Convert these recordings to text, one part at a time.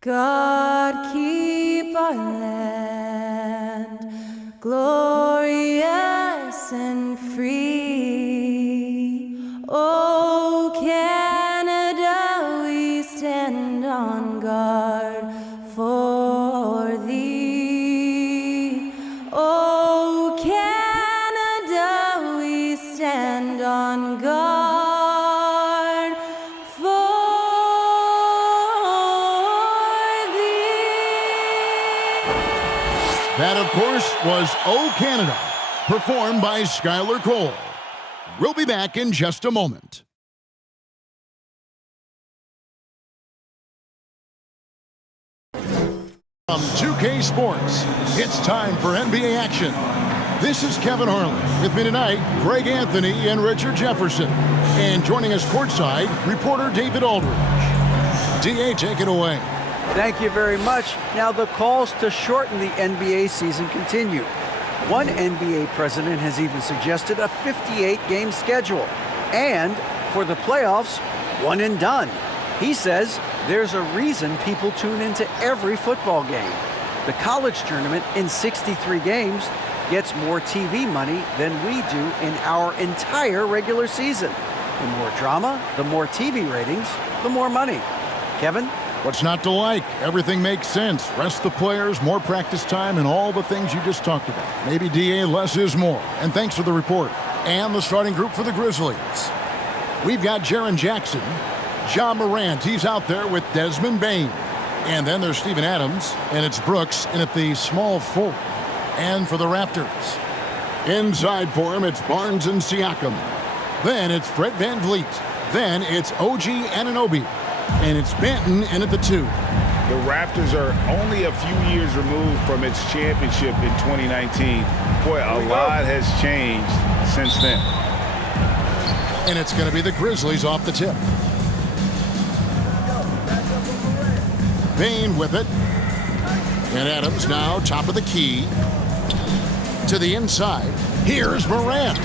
God keep our land glorious and free. Oh, Canada, we stand on guard for thee. Oh, Canada, we stand on guard for That, of course, was "Oh Canada," performed by Skylar Cole. We'll be back in just a moment. From 2K Sports, it's time for NBA action. This is Kevin Harlan. With me tonight, Greg Anthony and Richard Jefferson. And joining us courtside, reporter David Aldridge. DA, take it away. Thank you very much. Now the calls to shorten the NBA season continue. One NBA president has even suggested a 58-game schedule. And for the playoffs, one and done. He says there's a reason people tune into every football game. The college tournament in 63 games gets more TV money than we do in our entire regular season. The more drama, the more TV ratings, the more money. Kevin? What's not to like? Everything makes sense. Rest the players, more practice time, and all the things you just talked about. Maybe, DA, less is more. And thanks for the report. And the starting group for the Grizzlies. We've got Jaren Jackson, Ja Morant. He's out there with Desmond Bane. And then there's Steven Adams, and it's Brooks in at the small forward. And for the Raptors, inside for him, it's Barnes and Siakam. Then it's Fred VanVleet. Then it's OG Anunoby. And it's Benton in at the 2. The Raptors are only a few years removed from its championship in 2019. Boy, a lot has changed since then. And it's going to be the Grizzlies off the tip. Bane with it. And Adams now top of the key. To the inside. Here's Morant.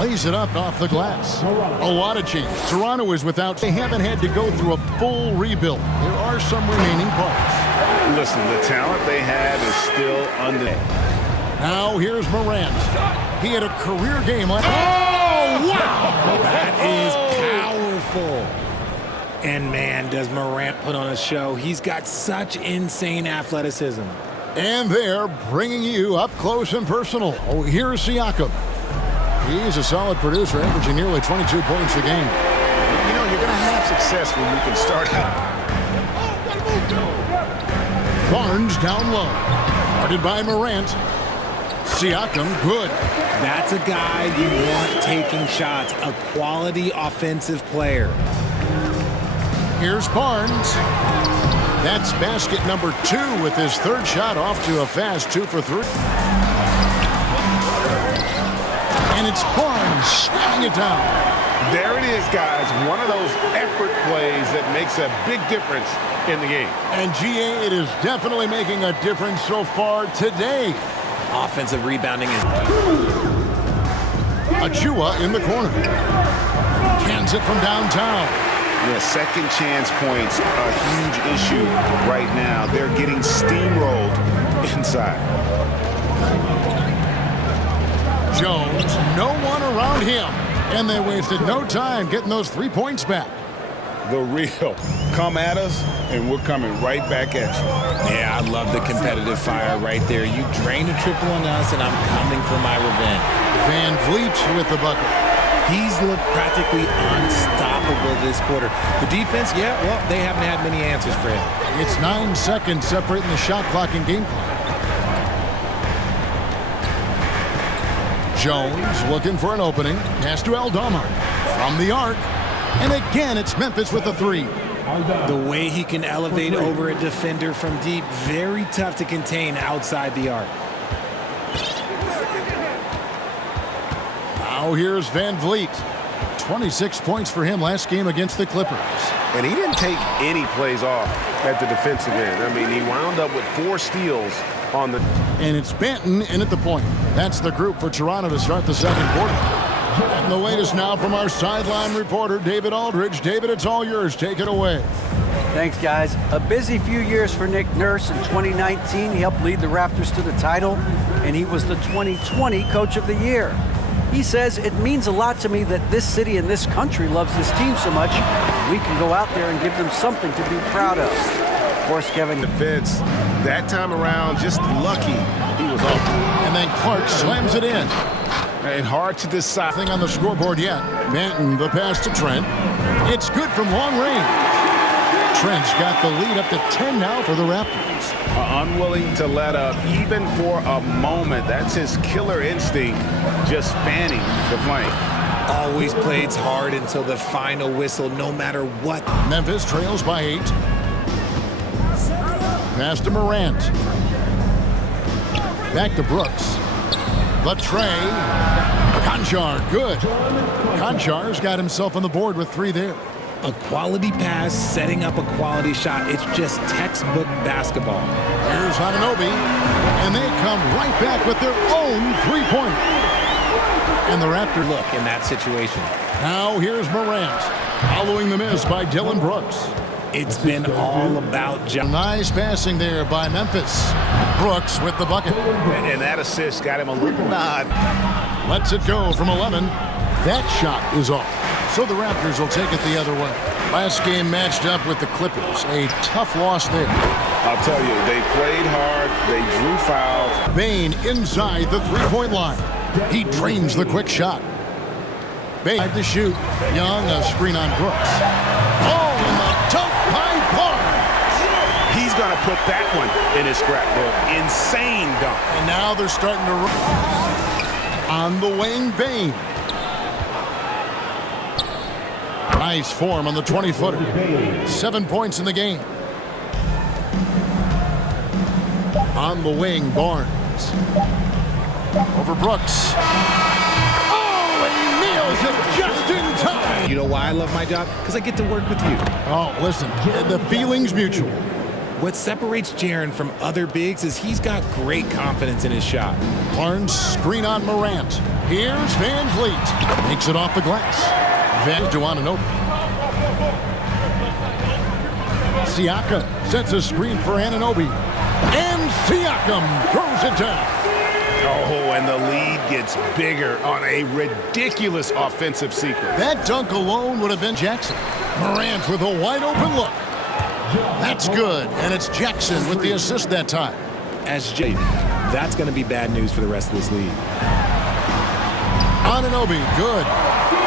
Lays it up off the glass. A lot of change. Toronto is without. They haven't had to go through a full rebuild. There are some remaining parts. Listen, the talent they have is still under. Now here's Morant. He had a career game. Oh, wow! That is powerful. And man, does Morant put on a show. He's got such insane athleticism. And they're bringing you up close and personal. Oh, here's Siakam. He's a solid producer, averaging nearly 22 points a game. You know, you're going to have success when you can start out. Barnes down low. Guarded by Morant. Siakam, good. That's a guy you want taking shots, a quality offensive player. Here's Barnes. That's basket number 2 with his third shot off to a fast 2 for 3. And it's Barnes slamming it down. There it is, guys. One of those effort plays that makes a big difference in the game. And GA, it is definitely making a difference so far today. Offensive rebounding is... Achua in the corner. Cans it from downtown. Yeah, second chance points are a huge issue right now. They're getting steamrolled inside. Jones, no one around him. And they wasted no time getting those 3 points back. The real. Come at us, and we're coming right back at you. Yeah, I love the competitive fire right there. You drain a triple on us, and I'm coming for my revenge. VanVleet with the bucket. He's looked practically unstoppable this quarter. The defense, yeah, well, they haven't had many answers for him. It's 9 seconds separating the shot clock and game clock. Jones looking for an opening. Pass to Aldama from the arc. And again, it's Memphis with the 3. The way he can elevate over a defender from deep, very tough to contain outside the arc. Now here's VanVleet. 26 points for him last game against the Clippers. And he didn't take any plays off at the defensive end. I mean, he wound up with 4 steals on the... And it's Benton in at the point. That's the group for Toronto to start the second quarter. And the latest now from our sideline reporter, David Aldridge. David, it's all yours. Take it away. Thanks, guys. A busy few years for Nick Nurse. In 2019, he helped lead the Raptors to the title, and he was the 2020 Coach of the Year. He says, it means a lot to me that this city and this country loves this team so much. We can go out there and give them something to be proud of. Of course, Kevin. Defense, that time around, just lucky he was off. And then Clark slams it in. And hard to decide. Nothing on the scoreboard yet. Manton, the pass to Trent. It's good from long range. Trent's got the lead up to 10 now for the Raptors. Unwilling to let up even for a moment. That's his killer instinct, just fanning the flame. Always plays hard until the final whistle, no matter what. Memphis trails by 8. Pass to Morant. Back to Brooks. The tray. Conchar, good. Konchar's got himself on the board with 3 there. A quality pass, setting up a quality shot. It's just textbook basketball. Here's Anunoby, and they come right back with their own three-pointer. And the Raptors Look in that situation. Now here's Morant, following the miss by Dylan Brooks. It's been all about Nice passing there by Memphis. Brooks with the bucket. And that assist got him a little nod. Lets it go from 11. That shot is off. So the Raptors will take it the other way. Last game matched up with the Clippers. A tough loss there. I'll tell you, they played hard. They drew fouls. Bane inside the three-point line. He drains the quick shot. Bane to shoot. Young, a screen on Brooks. Oh, and the dunk by Barnes. He's going to put that one in his scrapbook. Insane dunk. And now they're starting to run. On the wing, Bane. Nice form on the 20-footer. 7 points in the game. On the wing, Barnes. Over Brooks. Oh, he nails it just in time. You know why I love my job? Because I get to work with you. Oh, listen, the feeling's mutual. What separates Jaren from other bigs is he's got great confidence in his shot. Barnes, screen on Morant. Here's Van Vliet. Makes it off the glass. Van to Anunoby. Siakam sets a screen for Anunoby. And Siakam throws it down. Oh, and the lead gets bigger on a ridiculous offensive sequence. That dunk alone would have been Jackson. Morant with a wide open look. That's good, and it's Jackson with the assist that time. SJ, that's going to be bad news for the rest of this league. Anunoby, good.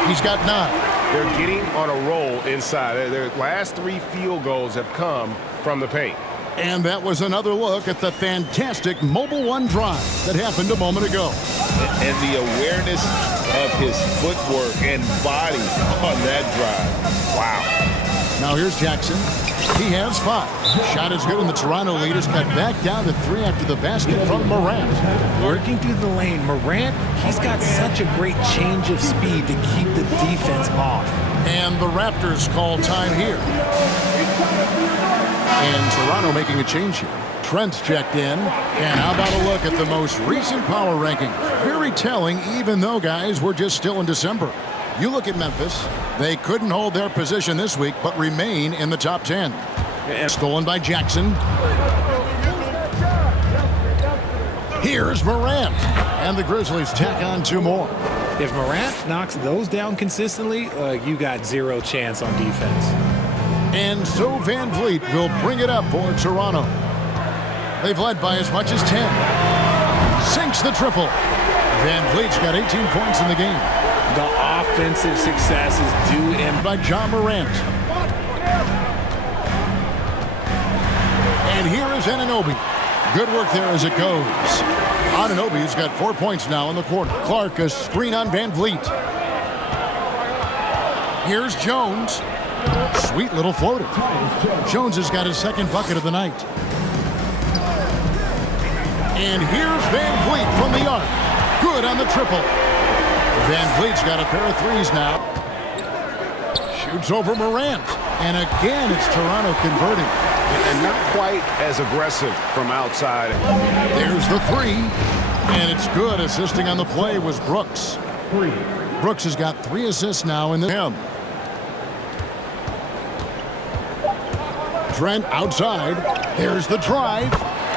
He's got 9. They're getting on a roll inside. Their last 3 field goals have come from the paint. And that was another look at the fantastic Mobile One drive that happened a moment ago. And the awareness of his footwork and body on that drive. Wow. Now here's Jackson. He has 5. Shot is good, and the Toronto leaders cut back down to 3 after the basket from Morant. Working through the lane, Morant, he's got such a great change of speed to keep the defense off. And the Raptors call time here. And Toronto making a change here. Trent's checked in. And how about a look at the most recent power ranking? Very telling, even though, guys, we're just still in December. You look at Memphis. They couldn't hold their position this week, but remain in the top 10. Stolen by Jackson. Here's Morant. And the Grizzlies tack on 2 more. If Morant knocks those down consistently, you got 0 chance on defense. And so Van Vliet will bring it up for Toronto. They've led by as much as 10. Sinks the triple. Van Vliet's got 18 points in the game. The offensive success is due in by John Morant. And here is Anunoby. Good work there as it goes. Anunoby's got 4 points now in the quarter. Clark, a screen on Van Vliet. Here's Jones. Sweet little floater. Jones has got his 2nd bucket of the night. And here's Van Vliet from the arc. Good on the triple. Van Vliet's got a pair of 3s now. Shoots over Morant. And again, it's Toronto converting. And not quite as aggressive from outside. There's the 3. And it's good. Assisting on the play was Brooks. Brooks has got 3 assists now in the game. Trent outside. There's the drive.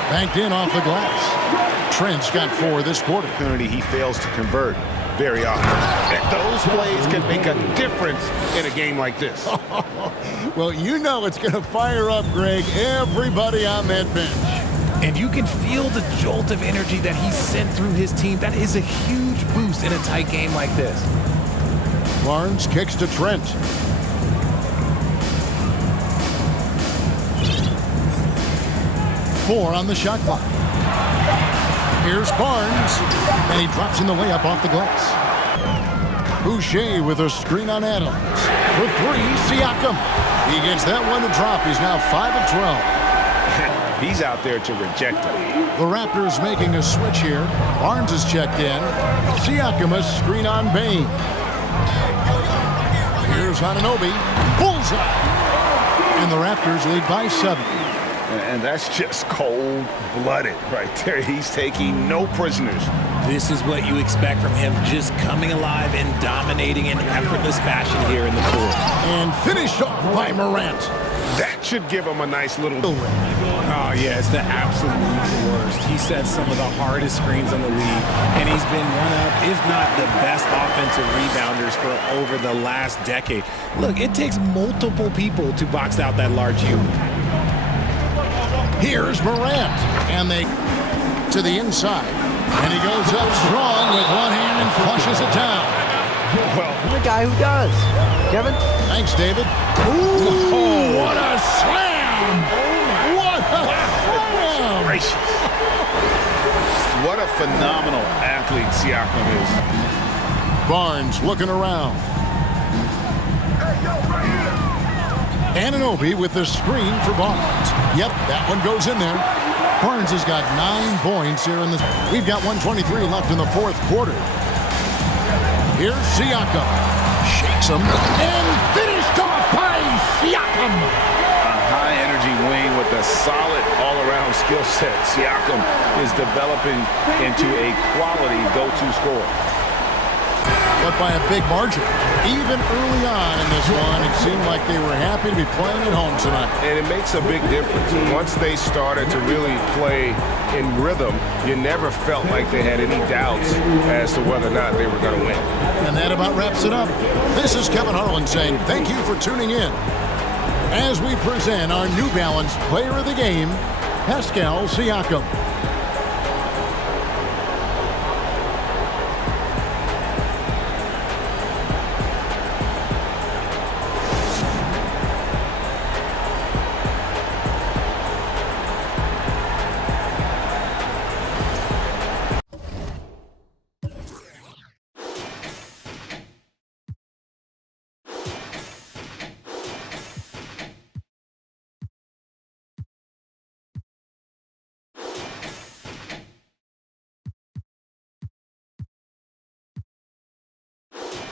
Banked in off the glass. Trent's got 4 this quarter. He fails to convert very often. And those plays can make a difference in a game like this. Well, you know it's going to fire up, Greg, everybody on that bench. And you can feel the jolt of energy that he sent through his team. That is a huge boost in a tight game like this. Barnes kicks to Trent. Four on the shot clock. Here's Barnes, and he drops in the layup off the glass. Boucher with a screen on Adams. For 3, Siakam. He gets that one to drop. He's now 5 of 12. He's out there to reject him. The Raptors making a switch here. Barnes is checked in. Siakam a screen on Bain. Here's Anunoby. Bullseye. And the Raptors lead by 7. And that's just cold-blooded right there. He's taking no prisoners. This is what you expect from him, just coming alive and dominating in effortless fashion here in the court. And finished off by Morant. That should give him a nice little... Oh, yeah, it's the absolute worst. He set some of the hardest screens in the league, and he's been one of, if not the best offensive rebounders for over the last decade. Look, it takes multiple people to box out that large human. Here's Morant, and they to the inside. And he goes up strong with one hand and flushes it down. Well, the guy who does. Kevin? Thanks, David. Ooh, what a slam! What a slam! Gracious. What a phenomenal athlete Siakam is. Barnes looking around. Anunoby with the screen for Barnes. Yep, that one goes in there. Barnes has got 9 points here in this. We've got 1:23 left in the 4th quarter. Here's Siakam. Shakes him and finished off by Siakam. A high-energy wing with a solid all-around skill set. Siakam is developing into a quality go-to scorer. But by a big margin. Even early on in this one, it seemed like they were happy to be playing at home tonight. And it makes a big difference. Once they started to really play in rhythm, you never felt like they had any doubts as to whether or not they were going to win. And that about wraps it up. This is Kevin Harlan saying thank you for tuning in as we present our New Balance Player of the Game, Pascal Siakam.